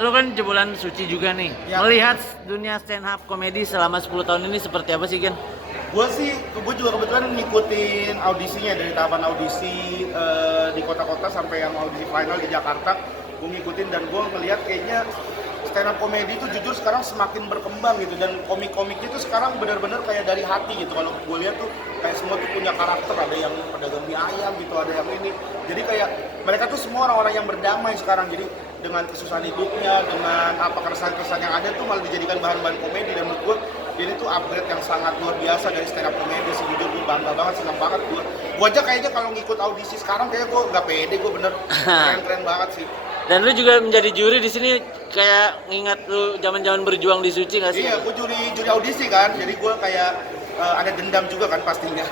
lu kan jebolan Suci juga nih. Ya. Melihat dunia stand up komedi selama 10 tahun ini seperti apa sih, Gen? Gue juga kebetulan ngikutin audisinya dari tahapan audisi di kota-kota sampai yang audisi final di Jakarta. Gue ngikutin dan gue ngeliat kayaknya stand up komedi itu jujur sekarang semakin berkembang gitu, dan komik-komiknya itu sekarang benar-benar kayak dari hati gitu. Kalau gue lihat tuh kayak semua tuh punya karakter, ada yang pedagang mie ayam gitu, ada yang ini. Jadi kayak mereka tuh semua orang-orang yang berdamai sekarang. Jadi dengan kesusahan hidupnya, dengan apa keresahan-keresahan yang ada tuh malah dijadikan bahan-bahan komedi. Dan menurut gue ini tuh upgrade yang sangat luar biasa dari stand up komedi. Sejujur gue bangga banget, senang banget gue aja kayaknya kalau ngikut audisi sekarang kayak gue nggak pede, gue bener keren-keren banget sih. Dan lu juga menjadi juri di sini, kayak ngingat lu zaman-zaman berjuang di Suci nggak sih? Iya, gue juri audisi kan, jadi gue kayak ada dendam juga kan pastinya.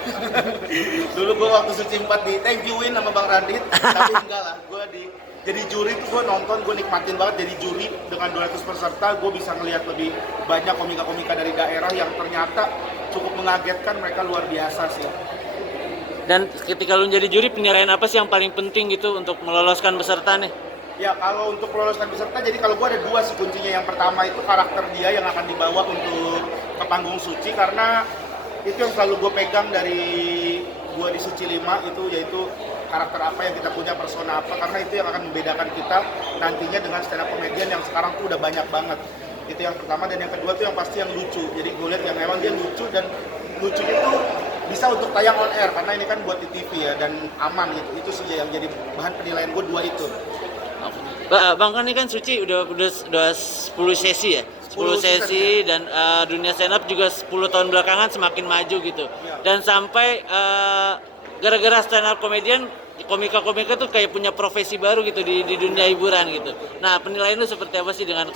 Dulu gue waktu Suci 4 di thank you win sama Bang Radit, tapi enggak lah, jadi juri tuh gue nonton, gue nikmatin banget jadi juri dengan 200 peserta. Gue bisa ngelihat lebih banyak komika-komika dari daerah yang ternyata cukup mengagetkan, mereka luar biasa sih. Dan ketika lu jadi juri, penilaian apa sih yang paling penting gitu untuk meloloskan peserta nih? Ya, kalau untuk meloloskan peserta, jadi kalau gue ada dua sih kuncinya. Yang pertama itu karakter dia yang akan dibawa untuk ke panggung Suci, karena itu yang selalu gue pegang dari gue di Suci 5 itu, yaitu karakter apa yang kita punya, persona apa, karena itu yang akan membedakan kita nantinya dengan stand up comedian yang sekarang tuh udah banyak banget. Itu yang pertama. Dan yang kedua tuh yang pasti yang lucu. Jadi gue lihat yang memang dia lucu, dan lucunya tuh bisa untuk tayang on air karena ini kan buat di TV ya, dan aman gitu. Itu sih yang jadi bahan penilaian gue, dua itu. Bang, kan ini kan Suci udah 10 sesi ya? 10 sesi dan dunia stand up juga 10 tahun belakangan semakin maju gitu. Ya. Dan sampai gara-gara stand up komedian, komika-komika tuh kayak punya profesi baru gitu di dunia hiburan gitu. Nah, penilaian lu seperti apa sih dengan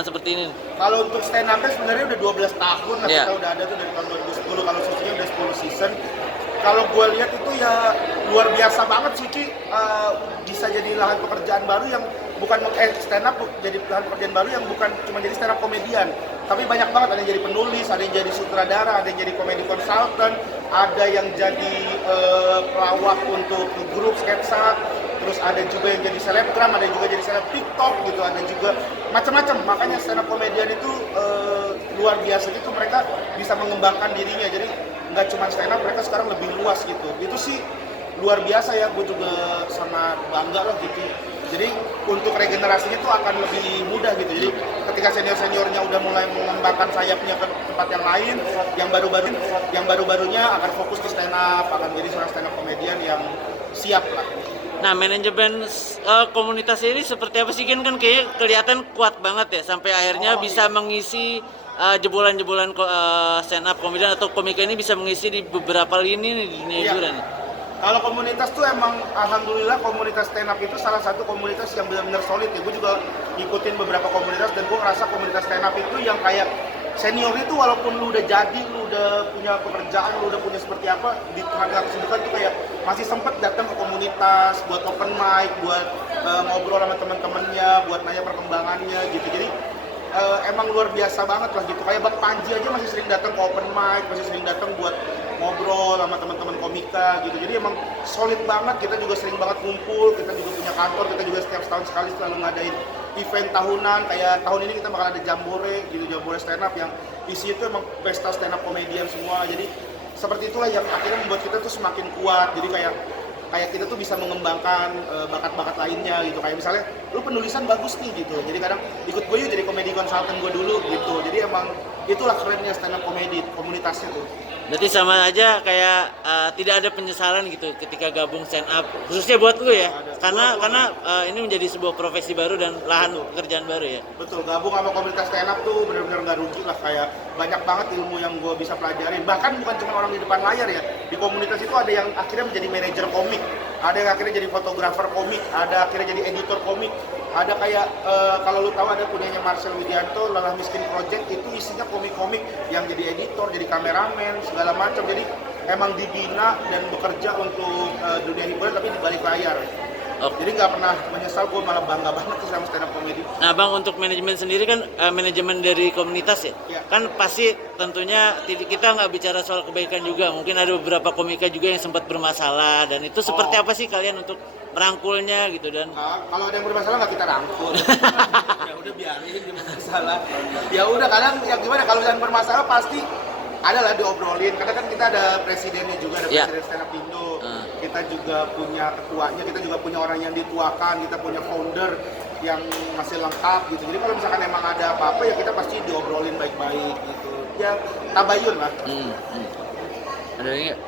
seperti ini? Kalau untuk stand up sebenarnya udah 12 tahun lah, Yeah. kita udah ada tuh dari tahun 2010. Kalau Sucinya udah 10 season. Kalau gue lihat itu ya luar biasa banget. Suci bisa jadi lahan pekerjaan baru yang bukan stand up, jadi lahan pekerjaan baru yang bukan cuma jadi stand up komedian, tapi banyak banget. Ada yang jadi penulis, ada yang jadi sutradara, ada yang jadi komedi konsultan, ada yang jadi pelawak untuk grup sketsa, terus ada juga yang jadi selebgram, ada yang juga jadi seleb TikTok gitu, ada juga macam-macam. Makanya stand up komedian itu luar biasa gitu, mereka bisa mengembangkan dirinya. Jadi nggak cuma stand up, mereka sekarang lebih luas gitu. Itu sih luar biasa ya, gue juga sangat bangga lah gitu. Jadi untuk regenerasinya tuh akan lebih mudah gitu. Jadi ketika senior-seniornya udah mulai mengembangkan sayapnya ke tempat yang lain, yang baru-barunya akan fokus di stand up, akan jadi seorang stand up komedian yang siap lah. Nah, manajemen komunitas ini seperti apa sih, Gen? Kan kayaknya kelihatan kuat banget ya, sampai akhirnya bisa mengisi jebolan-jebolan stand up komedian atau komika ini bisa mengisi di beberapa lini nih di dunia hiburan. Kalau komunitas tuh emang alhamdulillah komunitas stand up itu salah satu komunitas yang benar-benar solid ya. Gue juga ngikutin beberapa komunitas dan gue ngerasa komunitas stand up itu yang kayak senior itu, walaupun lu udah jadi, lu udah punya pekerjaan, lu udah punya seperti apa, di tengah-tengah kesibukan tuh kayak masih sempet datang ke komunitas buat open mic, buat ngobrol sama teman-temannya, buat nanya perkembangannya gitu. Jadi emang luar biasa banget lah gitu. Kayak Bang Panji aja masih sering datang ke open mic, masih sering datang buat ngobrol sama teman-teman komika gitu. Jadi emang solid banget. Kita juga sering banget kumpul, kita juga punya kantor, kita juga setiap setahun sekali selalu ngadain event tahunan. Kayak tahun ini kita bakal ada jambore gitu, jambore stand up yang isi itu emang pesta stand up komedian semua. Jadi seperti itulah yang akhirnya membuat kita tuh semakin kuat. Jadi kayak kita tuh bisa mengembangkan bakat-bakat lainnya gitu. Kayak misalnya lu penulisan bagus nih gitu, jadi kadang ikut gue yuk jadi komedi konsultan gue dulu gitu. Jadi emang itulah kerennya stand up komedi, komunitasnya tuh. Berarti sama aja kayak tidak ada penyesalan gitu ketika gabung stand up, khususnya buat lu ya, karena ini menjadi sebuah profesi baru dan lahan pekerjaan baru ya. Betul, gabung sama komunitas stand up tuh benar-benar nggak rugi lah. Kayak banyak banget ilmu yang gue bisa pelajarin. Bahkan bukan cuma orang di depan layar ya, di komunitas itu ada yang akhirnya menjadi manajer komik, ada yang akhirnya jadi fotografer komik, ada akhirnya jadi editor komik. Ada kayak kalau lu tahu ada punyanya Marcel Widianto, Lelah Miskin Project, itu isinya komik-komik yang jadi editor, jadi kameramen, segala macam. Jadi emang dibina dan bekerja untuk dunia hiburan tapi di balik layar. Jadi nggak pernah menyesal, gue malah bangga banget tuh sama stand up comedy. Nah Bang, untuk manajemen sendiri kan manajemen dari komunitas ya, kan pasti tentunya kita nggak bicara soal kebaikan juga, mungkin ada beberapa komika juga yang sempat bermasalah, dan itu seperti apa sih kalian untuk merangkulnya gitu? Dan Kalau ada yang bermasalah nggak kita rangkul. Ya udah udah biarin dia bermasalah. Ya udah, kadang yang gimana kalau misalnya bermasalah pasti ada lah diobrolin. Karena kan kita ada presidennya juga, ada presiden stand up Indo. Kita juga punya ketuanya, kita juga punya orang yang dituakan, kita punya founder yang masih lengkap gitu. Jadi kalau misalkan emang ada apa-apa ya kita pasti diobrolin baik-baik gitu. Ya tabayun lah. Ada lagi nggak?